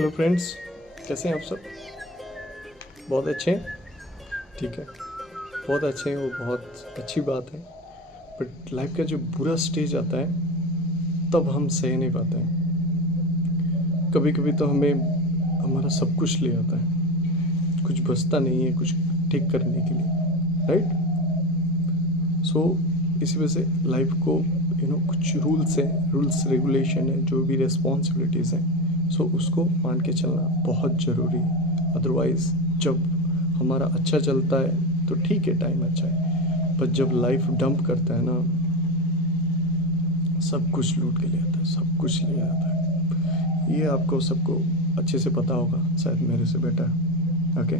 Hello friends, कैसे हैं आप सब? बहुत अच्छे हैं। ठीक है, बहुत अच्छे हैं, वो बहुत अच्छी बात है। बट लाइफ का जो बुरा स्टेज आता है तब हम सह नहीं पाते हैं। कभी कभी तो हमें हमारा सब कुछ ले आता है, कुछ बचता नहीं है कुछ ठीक करने के लिए, राइट? सो इसी वजह से लाइफ को कुछ रूल्स रेगुलेशन है, जो भी रिस्पॉन्सिबिलिटीज़ हैं, सो उसको मान के चलना बहुत ज़रूरी है। अदरवाइज़ जब हमारा अच्छा चलता है तो ठीक है, टाइम अच्छा है, पर जब लाइफ डंप करता है ना, सब कुछ लूट के ले आता है, सब कुछ ले आता है। ये आपको सबको अच्छे से पता होगा, शायद मेरे से बेटर। ओके,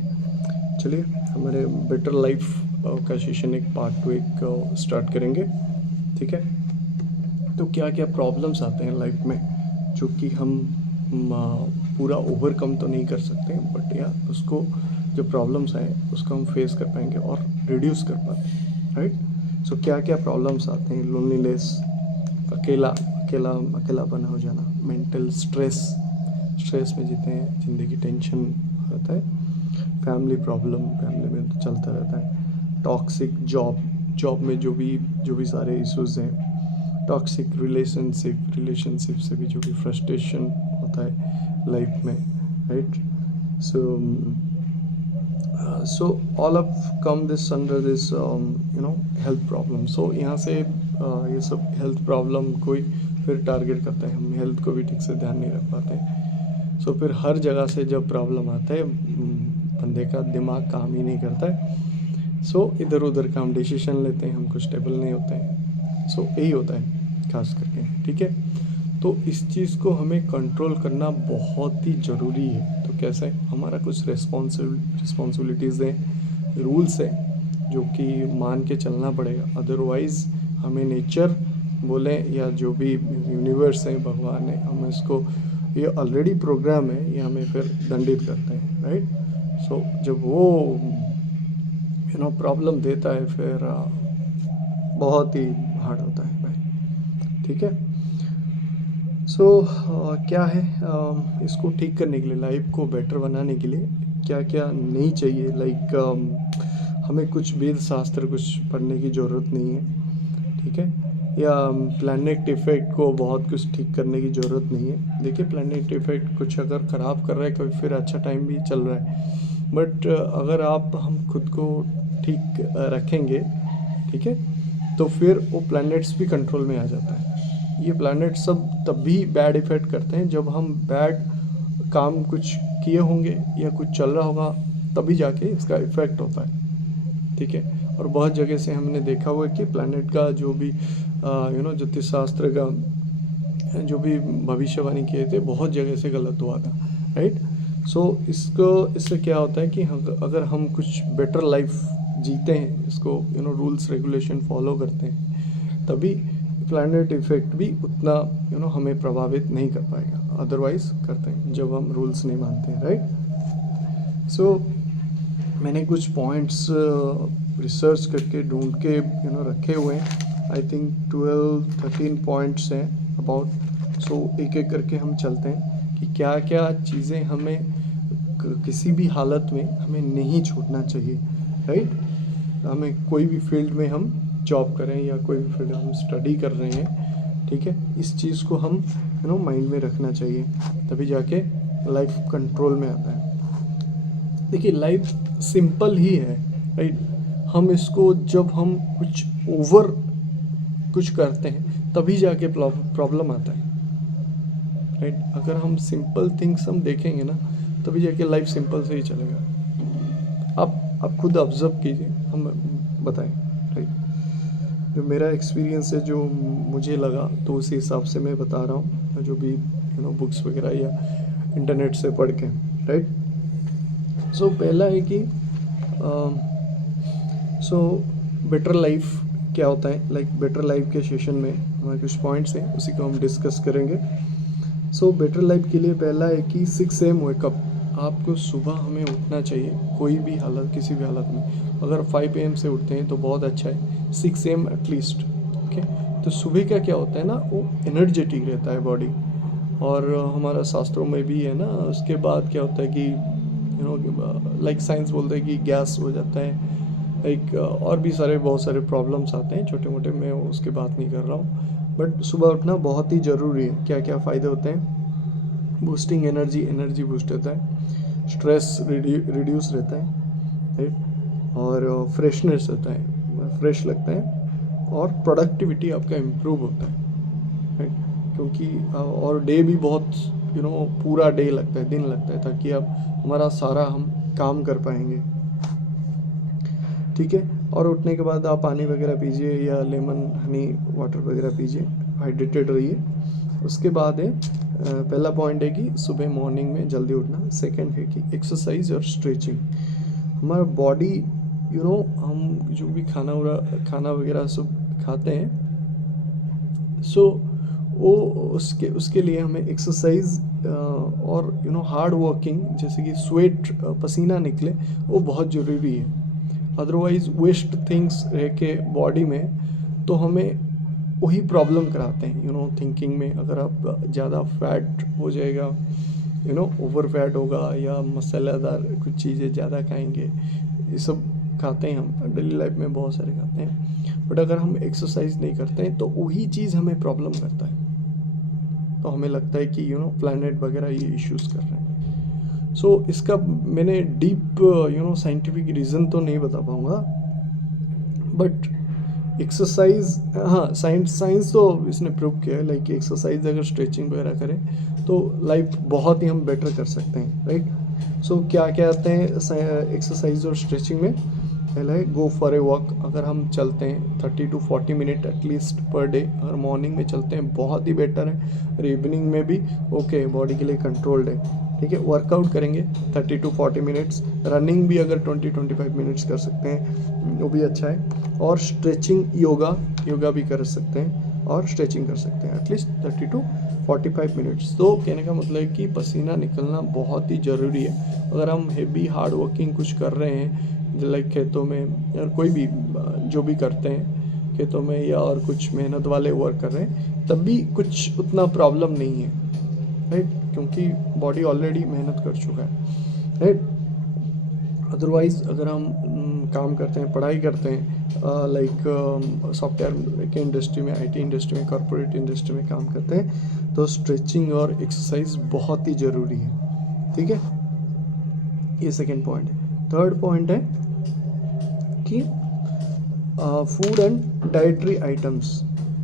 चलिए हमारे बेटर लाइफ का सेशन एक पार्ट टू एक स्टार्ट करेंगे। ठीक है, तो क्या क्या प्रॉब्लम्स आते हैं लाइफ में जो कि हम पूरा ओवरकम तो नहीं कर सकते, बट या उसको जो प्रॉब्लम्स आए उसको हम फेस कर पाएंगे और रिड्यूस कर पाते हैं, राइट? सो क्या क्या प्रॉब्लम्स आते हैं? लोनलीनेस, अकेला अकेला अकेलापन हो जाना, मेंटल स्ट्रेस में जीते हैं, ज़िंदगी टेंशन रहता है, फैमिली प्रॉब्लम, फैमिली में तो चलता रहता है, टॉक्सिक जॉब में जो भी सारे इश्यूज हैं, टॉक्सिक रिलेशनशिप से भी जो भी फ्रस्ट्रेशन होता है लाइफ में, right? So so all of come this under this health problem. So यहाँ से ये सब हेल्थ प्रॉब्लम कोई फिर टारगेट करता है, हम हेल्थ को भी ठीक से ध्यान नहीं रख पाते हैं। सो फिर हर जगह से जब प्रॉब्लम आता है, बंदे का दिमाग काम ही नहीं करता है। सो इधर उधर का हम डिसीजन लेते हैं, हम कुछ स्टेबल नहीं होते हैं। सो यही होता है खास करके, ठीक है? तो इस चीज़ को हमें कंट्रोल करना बहुत ही ज़रूरी है। तो कैसे? हमारा कुछ रिस्पॉन्सिबिलिटीज़ हैं, रूल्स हैं, जो कि मान के चलना पड़ेगा। अदरवाइज़ हमें नेचर बोले या जो भी यूनिवर्स है, भगवान है, हम इसको, ये ऑलरेडी प्रोग्राम है, ये हमें फिर दंडित करते हैं, राइट? सो जब वो प्रॉब्लम देता है फिर बहुत ही हार्ड होता है भाई, ठीक है? सो क्या है, इसको ठीक करने के लिए, लाइफ को बेटर बनाने के लिए क्या क्या नहीं चाहिए, लाइक हमें कुछ वेद शास्त्र कुछ पढ़ने की ज़रूरत नहीं है, ठीक है? या प्लैनेट इफेक्ट को बहुत कुछ ठीक करने की ज़रूरत नहीं है। देखिए, प्लैनेट इफेक्ट कुछ अगर ख़राब कर रहा है, कभी फिर अच्छा टाइम भी चल रहा है, बट अगर हम खुद को ठीक रखेंगे, ठीक है, तो फिर वो प्लैनेट्स भी कंट्रोल में आ जाता है। ये प्लैनेट सब तब भी बैड इफ़ेक्ट करते हैं जब हम बैड काम कुछ किए होंगे या कुछ चल रहा होगा, तभी जाके इसका इफ़ेक्ट होता है, ठीक है? और बहुत जगह से हमने देखा हुआ है कि प्लैनेट का जो भी ज्योतिष शास्त्र का जो भी भविष्यवाणी किए थे, बहुत जगह से गलत हुआ था, राइट? सो इससे क्या होता है कि अगर हम कुछ बेटर लाइफ जीते हैं, इसको रूल्स रेगुलेशन फॉलो करते हैं, तभी प्लैनेट इफेक्ट भी उतना हमें प्रभावित नहीं कर पाएगा। अदरवाइज करते हैं जब हम रूल्स नहीं मानते हैं, राइट? सो मैंने कुछ पॉइंट्स रिसर्च करके ढूंढ के रखे हुए हैं। आई थिंक 12-13 पॉइंट्स हैं अबाउट। सो एक एक करके हम चलते हैं कि क्या क्या चीज़ें हमें किसी भी हालत में हमें नहीं छोड़ना चाहिए, राइट? हमें कोई भी फील्ड में हम जॉब करें या कोई भी फील्ड हम स्टडी कर रहे हैं, ठीक है, इस चीज़ को हम माइंड में रखना चाहिए, तभी जाके लाइफ कंट्रोल में आता है। देखिए, लाइफ सिंपल ही है, राइट? हम इसको जब हम कुछ करते हैं तभी जाके प्रॉब्लम आता है, राइट? अगर हम सिंपल थिंग्स हम देखेंगे ना, तभी जाके लाइफ सिंपल से ही चलेगा। आप खुद ऑब्जर्व कीजिए, हम बताएं, राइट? जो मेरा एक्सपीरियंस है, जो मुझे लगा, तो उसी हिसाब से मैं बता रहा हूँ, जो भी बुक्स वगैरह या इंटरनेट से पढ़ के, राइट? सो पहला है कि बेटर लाइफ क्या होता है। लाइक बेटर लाइफ के सेशन में हमारे कुछ पॉइंट्स हैं, उसी को हम डिस्कस करेंगे। सो बेटर लाइफ के लिए पहला है कि 6 AM वेकअप। आपको सुबह हमें उठना चाहिए, कोई भी हालत, किसी भी हालत में। अगर 5 AM से उठते हैं तो बहुत अच्छा है, 6 AM एटलीस्ट, ओके? तो सुबह का क्या होता है ना, वो एनर्जेटिक रहता है बॉडी, और हमारा शास्त्रों में भी है ना। उसके बाद क्या होता है कि लाइक साइंस बोलते हैं कि गैस हो जाता है, लाइक और भी बहुत सारे प्रॉब्लम्स आते हैं छोटे मोटे, मैं उसकी बात नहीं कर रहा हूँ। बट सुबह उठना बहुत ही ज़रूरी है। क्या क्या फ़ायदे होते हैं? बूस्टिंग एनर्जी बूस्ट होता है, स्ट्रेस रिड्यूस रहता है, राइट, और फ्रेशनेस रहता है, फ्रेश लगता है, और प्रोडक्टिविटी आपका इम्प्रूव होता है, राइट, क्योंकि और डे भी बहुत पूरा डे लगता है, दिन लगता है, ताकि आप हमारा सारा हम काम कर पाएंगे, ठीक है। और उठने के बाद आप पानी वगैरह पीजिए या लेमन हनी वाटर वगैरह पीजिए, हाइड्रेटेड रहिए। उसके बाद है पहला पॉइंट है कि सुबह मॉर्निंग में जल्दी उठना। सेकंड है कि एक्सरसाइज और स्ट्रेचिंग। हमारा बॉडी हम जो भी खाना वगैरह सब खाते हैं, सो वो उसके लिए हमें एक्सरसाइज और हार्ड वर्किंग, जैसे कि स्वेट पसीना निकले, वो बहुत ज़रूरी है। अदरवाइज वेस्ट थिंग्स रह के बॉडी में तो हमें वही प्रॉब्लम कराते हैं थिंकिंग में। अगर आप ज़्यादा फैट हो जाएगा, ओवर फैट होगा, या मसालेदार कुछ चीज़ें ज़्यादा खाएंगे, ये सब खाते हैं हम डेली लाइफ में, बहुत सारे खाते हैं। बट अगर हम एक्सरसाइज नहीं करते हैं तो वही चीज़ हमें प्रॉब्लम करता है, तो हमें लगता है कि प्लैनेट वगैरह ये इश्यूज़ कर रहे हैं। सो इसका मैंने डीप साइंटिफिक रीज़न तो नहीं बता पाऊँगा, बट एक्सरसाइज, हाँ, साइंस तो इसने प्रूव किया है, लाइक एक्सरसाइज अगर स्ट्रेचिंग वगैरह करें तो लाइफ बहुत ही हम बेटर कर सकते हैं, राइट। सो क्या क्या आते हैं एक्सरसाइज और स्ट्रेचिंग में? पहला है गो फॉर ए वॉक। अगर हम चलते हैं 30 to 40 minute at least per day, अगर मॉर्निंग में चलते हैं बहुत ही बेटर है, और इवनिंग में भी ओके, बॉडी के लिए कंट्रोल्ड है, ठीक है। वर्कआउट करेंगे 30 to 40 मिनट्स, रनिंग भी अगर 20-25 मिनट्स कर सकते हैं वो भी अच्छा है। और स्ट्रेचिंग, योगा भी कर सकते हैं और स्ट्रेचिंग कर सकते हैं एटलीस्ट 30 to 45 मिनट्स। तो कहने का मतलब है कि पसीना निकलना बहुत ही ज़रूरी है। अगर हम हेवी हार्ड वर्किंग कुछ कर रहे हैं, लाइक खेतों में या कोई भी जो भी करते हैं खेतों में, या और कुछ मेहनत वाले वर्क कर रहे हैं, तब भी कुछ उतना प्रॉब्लम नहीं है, राइट, क्योंकि बॉडी ऑलरेडी मेहनत कर चुका है, राइट। अदरवाइज अगर हम काम करते हैं, पढ़ाई करते हैं, लाइक सॉफ्टवेयर के इंडस्ट्री में, आईटी इंडस्ट्री में, कॉर्पोरेट इंडस्ट्री में काम करते हैं, तो स्ट्रेचिंग और एक्सरसाइज बहुत ही ज़रूरी है, ठीक है। ये सेकेंड पॉइंट है। थर्ड पॉइंट है कि फूड एंड डाइटरी आइटम्स।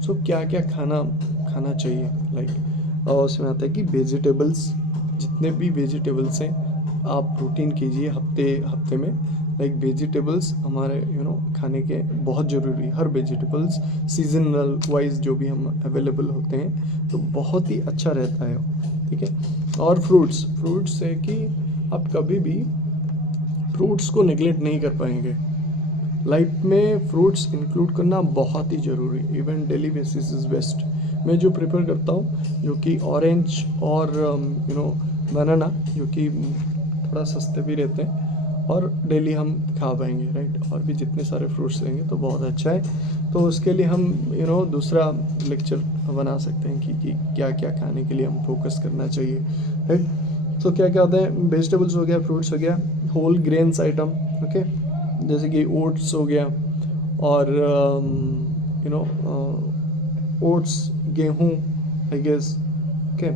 सो क्या क्या खाना चाहिए, लाइक उसमें आता है कि वेजिटेबल्स, जितने भी वेजिटेबल्स हैं आप प्रोटीन कीजिए हफ्ते में। लाइक वेजिटेबल्स हमारे खाने के बहुत ज़रूरी, हर वेजिटेबल्स सीजनल वाइज जो भी हम अवेलेबल होते हैं तो बहुत ही अच्छा रहता है, ठीक है। और फ्रूट्स है कि आप कभी भी फ्रूट्स को नेगलेक्ट नहीं कर पाएंगे। लाइफ में फ्रूट्स इंक्लूड करना बहुत ही ज़रूरी, even daily basis is best. मैं जो प्रिपेयर करता हूँ, जो कि ऑरेंज और बनाना, जो कि थोड़ा सस्ते भी रहते हैं और डेली हम खा पाएंगे, राइट। और भी जितने सारे फ्रूट्स रहेंगे तो बहुत अच्छा है। तो उसके लिए हम दूसरा लेक्चर बना सकते हैं कि क्या क्या खाने के लिए हम फोकस करना चाहिए, राइट। तो क्या क्या होता है? वेजिटेबल्स हो गया, फ्रूट्स हो गया, होल ग्रेन्स आइटम, ओके, जैसे कि ओट्स हो गया, और ओट्स, गेहूँ, आई गेस, ओके।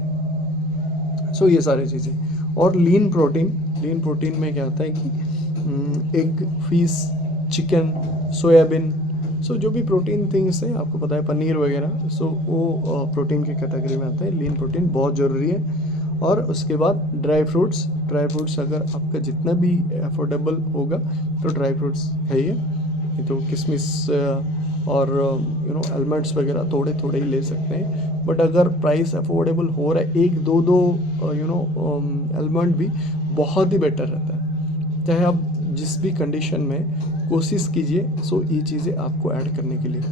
सो ये सारी चीज़ें। और लीन प्रोटीन में क्या होता है कि एग, फिश, चिकन, सोयाबीन, सो जो भी प्रोटीन थिंग्स हैं, आपको पता है, पनीर वगैरह, सो वो प्रोटीन की कैटेगरी में आते हैं। लीन प्रोटीन बहुत ज़रूरी है। और उसके बाद ड्राई फ्रूट्स अगर आपका जितना भी अफोर्डेबल होगा तो ड्राई फ्रूट्स है ये तो किशमिश और आलमंड्स वगैरह थोड़े थोड़े ही ले सकते हैं। बट अगर प्राइस अफोर्डेबल हो रहा है, एक दो आलमंड भी बहुत ही बेटर रहता है। चाहे आप जिस भी कंडीशन में कोशिश कीजिए, सो ये चीज़ें आपको ऐड करने के लिए,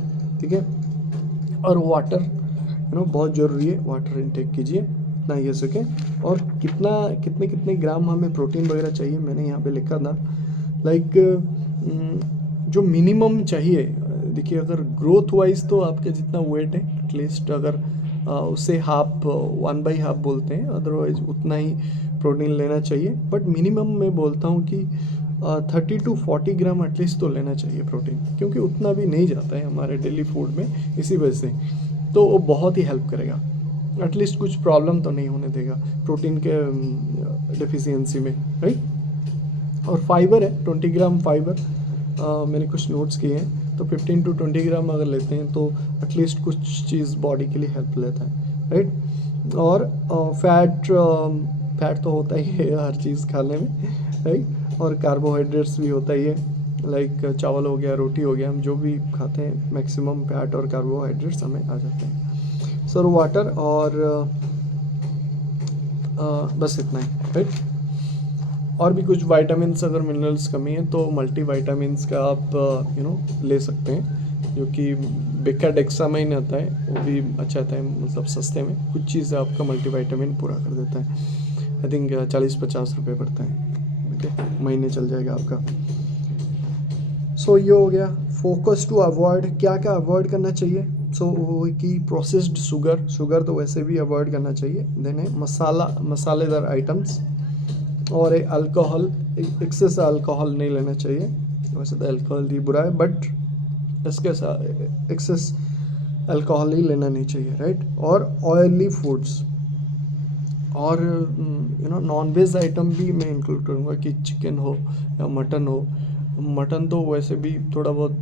ठीक है। और वाटर बहुत ज़रूरी है, वाटर इनटेक कीजिए इतना ही हो सके। और कितने ग्राम हमें प्रोटीन वगैरह चाहिए, मैंने यहाँ पे लिखा था, लाइक जो मिनिमम चाहिए। देखिए, अगर ग्रोथ वाइज तो आपका जितना वेट है, एटलीस्ट अगर उससे हाफ 1/2 बोलते हैं, अदरवाइज उतना ही प्रोटीन लेना चाहिए। बट मिनिमम मैं बोलता हूँ कि 30 to 40 ग्राम एटलीस्ट तो लेना चाहिए प्रोटीन, क्योंकि उतना भी नहीं जाता है हमारे डेली फूड में, इसी वजह से तो वो बहुत ही हेल्प करेगा। एटलीस्ट कुछ प्रॉब्लम तो नहीं होने देगा प्रोटीन के डिफिशियंसी में, राइट। और फाइबर है 20 ग्राम फाइबर, मैंने कुछ नोट्स किए हैं, तो 15 to 20 ग्राम अगर लेते हैं तो एटलीस्ट कुछ चीज़ बॉडी के लिए हेल्प लेता है, राइट। और फैट तो होता ही है हर चीज़ खाने में, राइट। और कार्बोहाइड्रेट्स भी होता ही है, लाइक चावल हो गया, रोटी हो गया, हम जो भी खाते हैं मैक्सिमम फैट और कार्बोहाइड्रेट्स हमें आ जाते हैं। सर वाटर और बस इतना ही, राइट। और भी कुछ विटामिन्स अगर मिनरल्स कमी है तो मल्टी विटामिन्स का आप ले सकते हैं, जो कि बेकाडेक्सामाइन आता है, वो भी अच्छा आता है, मतलब सस्ते में कुछ चीज़ आपका मल्टी विटामिन पूरा कर देता है। आई थिंक 40-50 रुपये पड़ता है, ओके, महीने चल जाएगा आपका। सो ये हो गया। फोकस टू अवॉइड, क्या क्या अवॉइड करना चाहिए। सो कि प्रोसेस्ड शुगर तो वैसे भी अवॉइड करना चाहिए। देन है मसालेदार आइटम्स, और अल्कोहल, एक्सेस अल्कोहल नहीं लेना चाहिए। वैसे तो अल्कोहल ही बुरा है, बट इसके साथ एक्सेस अल्कोहल ही लेना नहीं चाहिए, राइट। और ऑयली फूड्स, और नॉन वेज आइटम भी मैं इंक्लूड करूँगा कि चिकन हो या मटन हो। मटन तो वैसे भी थोड़ा बहुत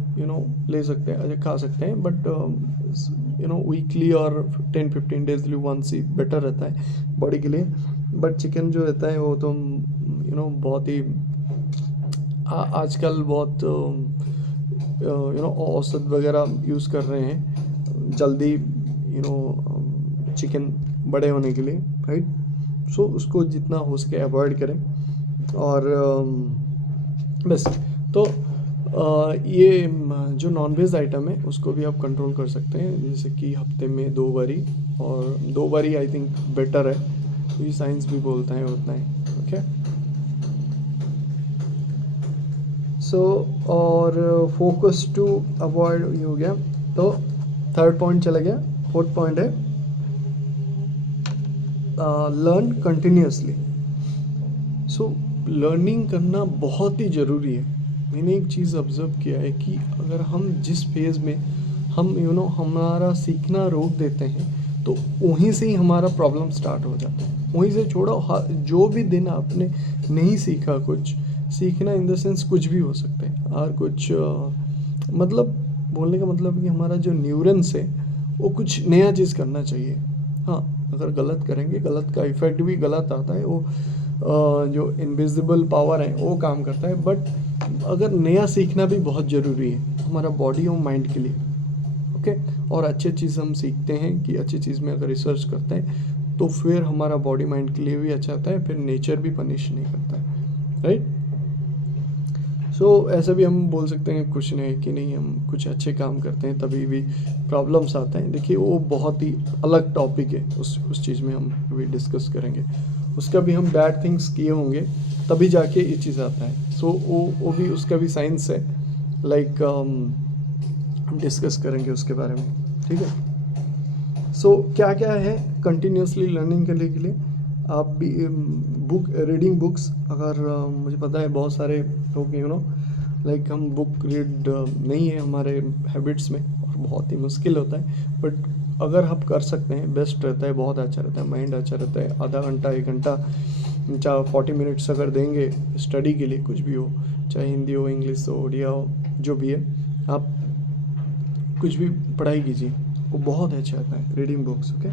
ले सकते हैं, खा सकते हैं, बट वीकली और 10-15 डेजली वंस ही बेटर रहता है बॉडी के लिए। बट चिकन जो रहता है वो तो बहुत ही आजकल बहुत औसत वगैरह यूज़ कर रहे हैं जल्दी चिकन बड़े होने के लिए, राइट। सो उसको जितना हो सके अवॉइड करें। और बस तो ये जो नॉनवेज आइटम है उसको भी आप कंट्रोल कर सकते हैं, जैसे कि हफ्ते में 2 बारी, और 2 बारी आई थिंक बेटर है, ये साइंस भी बोलता है उतना ही, ओके। सो और फोकस टू अवॉइड ये हो गया, तो 3rd पॉइंट चला गया। 4th पॉइंट है लर्न कंटिन्यूसली। सो लर्निंग करना बहुत ही ज़रूरी है। मैंने एक चीज़ ऑब्ज़र्व किया है कि अगर हम जिस फेज़ में हम हमारा सीखना रोक देते हैं, तो वहीं से ही हमारा प्रॉब्लम स्टार्ट हो जाता है। वहीं से छोड़ो, जो भी दिन आपने नहीं सीखा, कुछ सीखना इन द सेंस कुछ भी हो सकता है, और कुछ मतलब बोलने का मतलब कि हमारा जो न्यूरन्स है वो कुछ नया चीज़ करना चाहिए। हाँ, अगर गलत करेंगे, गलत का इफ़ेक्ट भी गलत आता है, वो जो इनविजिबल पावर है वो काम करता है। बट अगर नया सीखना भी बहुत ज़रूरी है हमारा बॉडी और माइंड के लिए, ओके। और अच्छी चीज़ हम सीखते हैं कि अच्छी चीज़ में अगर रिसर्च करते हैं तो फिर हमारा बॉडी माइंड के लिए भी अच्छा आता है, फिर नेचर भी पनिश नहीं करता है, राइट। सो ऐसा भी हम बोल सकते हैं कुछ नहीं कि नहीं, हम कुछ अच्छे काम करते हैं तभी भी प्रॉब्लम्स आते हैं। देखिए वो बहुत ही अलग टॉपिक है, उस चीज़ में हम अभी डिस्कस करेंगे। उसका भी हम बैड थिंग्स किए होंगे तभी जाके ये चीज़ आता है। सो वो भी उसका भी साइंस है, लाइक हम डिस्कस करेंगे उसके बारे में, ठीक है। सो क्या क्या है कंटिन्यूसली लर्निंग करने के लिए, आप भी रीडिंग बुक्स। अगर मुझे पता है बहुत सारे लोग लाइक हम बुक रीड नहीं है हमारे हैबिट्स में, और बहुत ही मुश्किल होता है, बट अगर आप कर सकते हैं बेस्ट रहता है, बहुत अच्छा रहता है, माइंड अच्छा रहता है। आधा घंटा 1 घंटा चाहे 40 मिनट्स अगर देंगे स्टडी के लिए, कुछ भी हो, चाहे हिंदी हो, इंग्लिश हो, उड़िया हो, जो भी है, आप कुछ भी पढ़ाई कीजिए, वो बहुत अच्छा रहता है reading books, okay.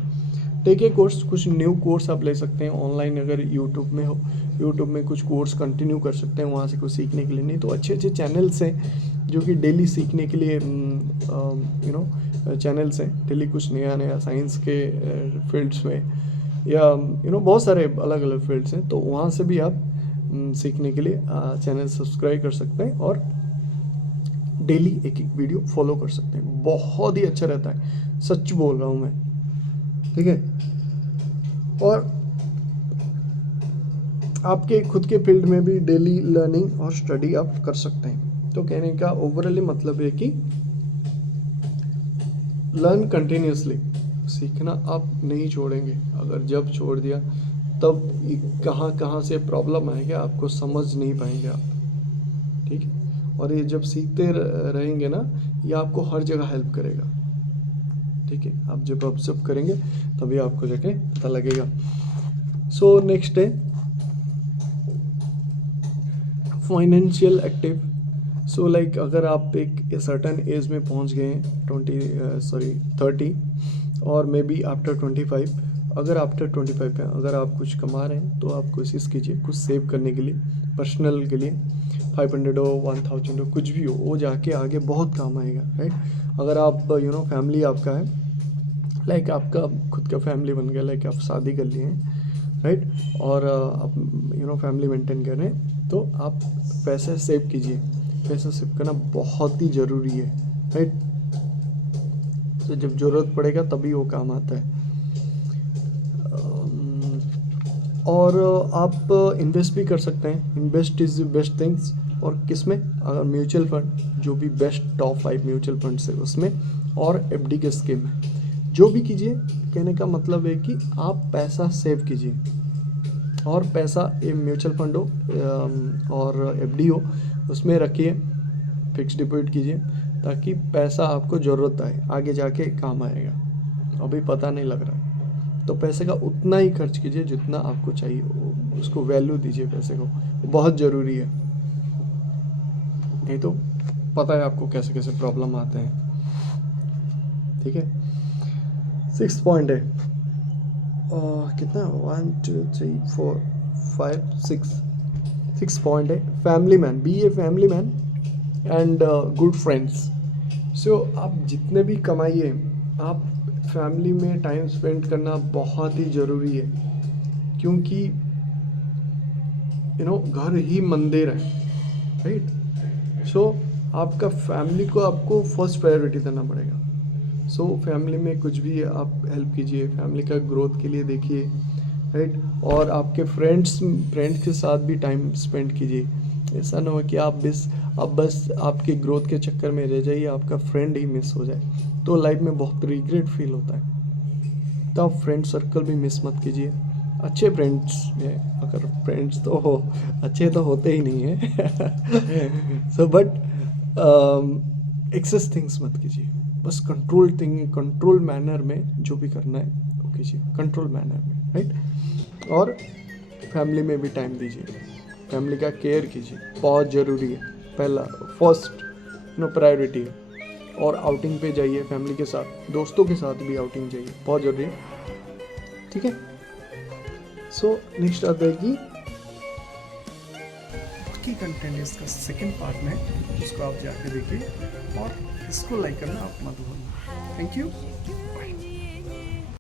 Take a course, कुछ न्यू कोर्स आप ले सकते हैं ऑनलाइन, अगर यूट्यूब में हो, यूट्यूब में कुछ कोर्स कंटिन्यू कर सकते हैं वहाँ से कुछ सीखने के लिए। नहीं तो अच्छे अच्छे चैनल्स हैं जो कि डेली सीखने के लिए चैनल्स हैं, डेली कुछ नया नया साइंस के फील्ड्स में, या बहुत सारे अलग अलग फील्ड्स हैं, तो वहाँ से भी आप सीखने के लिए चैनल सब्सक्राइब कर सकते हैं, और डेली एक एक वीडियो फॉलो कर सकते हैं। बहुत ही अच्छा रहता है, सच बोल रहा हूँ मैं, ठीक है। और आपके खुद के फील्ड में भी डेली लर्निंग और स्टडी आप कर सकते हैं। तो कहने का ओवरऑली मतलब है कि लर्न कंटिन्यूसली, सीखना आप नहीं छोड़ेंगे। अगर जब छोड़ दिया तब कहाँ कहाँ से प्रॉब्लम आएगा आपको समझ नहीं पाएंगे आप, ठीक है। और ये जब सीखते रहेंगे ना, ये आपको हर जगह हेल्प करेगा, ठीक है। आप जब ऑब्जर्व करेंगे तभी आपको जाके पता लगेगा। सो नेक्स्ट है फाइनेंशियल एक्टिव। सो लाइक अगर आप एक सर्टन एज में पहुंच गए हैं 30 और मे बी आफ्टर 25, अगर आफ्टर 25 है, अगर आप कुछ कमा रहे हैं तो आप कोशिश कीजिए कुछ सेव करने के लिए, पर्सनल के लिए। 500 हो, 1000 हो, कुछ भी हो, वो जाके आगे बहुत काम आएगा, राइट। अगर आप फैमिली आपका है, लाइक आपका खुद का फैमिली बन गया, लाइक आप शादी कर लिए हैं, राइट, और आप फैमिली मेंटेन कर रहे हैं, तो आप पैसे सेव कीजिए। पैसा सेव करना बहुत ही ज़रूरी है, राइट। तो जब ज़रूरत पड़ेगा तभी वो काम आता है। और आप इन्वेस्ट भी कर सकते हैं। Invest is best things. और किस में? अगर म्यूचुअल फंड, जो भी बेस्ट टॉप 5 म्यूचुअल फंड्स है उसमें, और एफडी के स्कीम में, जो भी कीजिए। कहने का मतलब है कि आप पैसा सेव कीजिए, और पैसा ये म्यूचुअल फंड हो और एफडी हो उसमें रखिए, फिक्स डिपॉजिट कीजिए, ताकि पैसा आपको ज़रूरत आए, आगे जाके काम आएगा। अभी पता नहीं लग रहा है तो पैसे का उतना ही खर्च कीजिए जितना आपको चाहिए, उसको वैल्यू दीजिए पैसे को, बहुत ज़रूरी है। नहीं तो पता है आपको कैसे कैसे प्रॉब्लम आते हैं, ठीक है। 6 पॉइंट है, कितना 1 2 3 4 5 6 पॉइंट है। Family man, be a family man and good friends. So आप जितने भी कमाइए, आप फैमिली में टाइम स्पेंड करना बहुत ही ज़रूरी है, क्योंकि घर ही मंदिर है, राइट। सो आपका फैमिली को आपको फर्स्ट प्रायोरिटी देना पड़ेगा। सो फैमिली में कुछ भी आप हेल्प कीजिए, फैमिली का ग्रोथ के लिए देखिए, राइट। और आपके फ्रेंड्स के साथ भी टाइम स्पेंड कीजिए। ऐसा ना हो कि आप बस आपके ग्रोथ के चक्कर में रह जाइए, आपका फ्रेंड ही मिस हो जाए, तो लाइफ में बहुत रिग्रेट फील होता है। तो आप फ्रेंड सर्कल भी मिस मत कीजिए। अच्छे फ्रेंड्स हैं, अगर फ्रेंड्स तो अच्छे तो होते ही नहीं हैं सो बट एक्सेस थिंग्स मत कीजिए। बस कंट्रोल मैनर में जो भी करना है वो कीजिए, कंट्रोल मैनर में, राइट। और फैमिली में भी टाइम दीजिए, फैमिली का केयर कीजिए, बहुत ज़रूरी है, पहला फर्स्ट प्रायोरिटी है। और आउटिंग पे जाइए फैमिली के साथ, दोस्तों के साथ भी आउटिंग जाइए, बहुत ज़रूरी है, ठीक है। सो नेक्स्ट आता है कि बाकी कंटेंट इसका सेकंड पार्ट में, उसको आप जाके देखिए और इसको लाइक करना आप मत भूलना। Thank you, bye.